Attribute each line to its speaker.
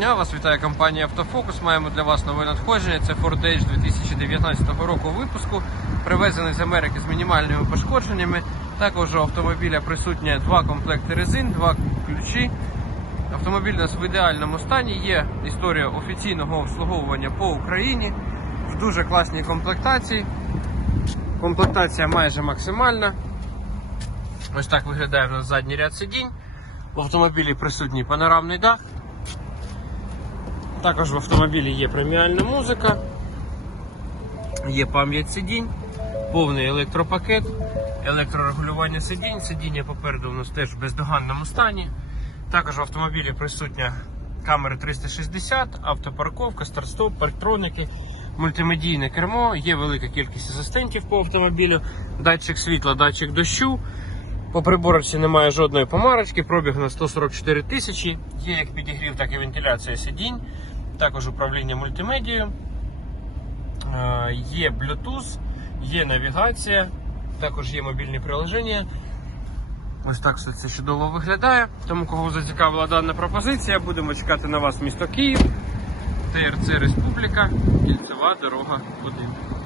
Speaker 1: Дня вас вітає компанія Автофокус. Маємо для вас нове надходження. Це Ford Edge 2019 року випуску, привезений з Америки з мінімальними пошкодженнями. Також у автомобіля присутні два комплекти резин, два ключі. Автомобіль у нас в ідеальному стані. Є історія офіційного обслуговування по Україні в дуже класній комплектації. Комплектація майже максимальна. Ось так виглядає в нас задній ряд сидінь. В автомобілі присутній панорамний дах. Також в автомобілі є преміальна музика, є пам'ять сидінь, повний електропакет, електрорегулювання сидінь. Сидіння попереду у нас теж в бездоганному стані. Також в автомобілі присутня камера 360, автопарковка, старт-стоп, парктроники, мультимедійне кермо, є велика кількість асистентів по автомобілю, датчик світла, датчик дощу. По приборці немає жодної помарочки, пробіг на 144 тисячі. Є як підігрів, так і вентиляція сидінь, також управління мультимедією, Е, є Bluetooth, є навігація, також є мобільні приложення. Ось так все це чудово виглядає. Тому кого зацікавила дана пропозиція, будемо чекати на вас місто Київ, ТРЦ Республіка, кільцева дорога 1.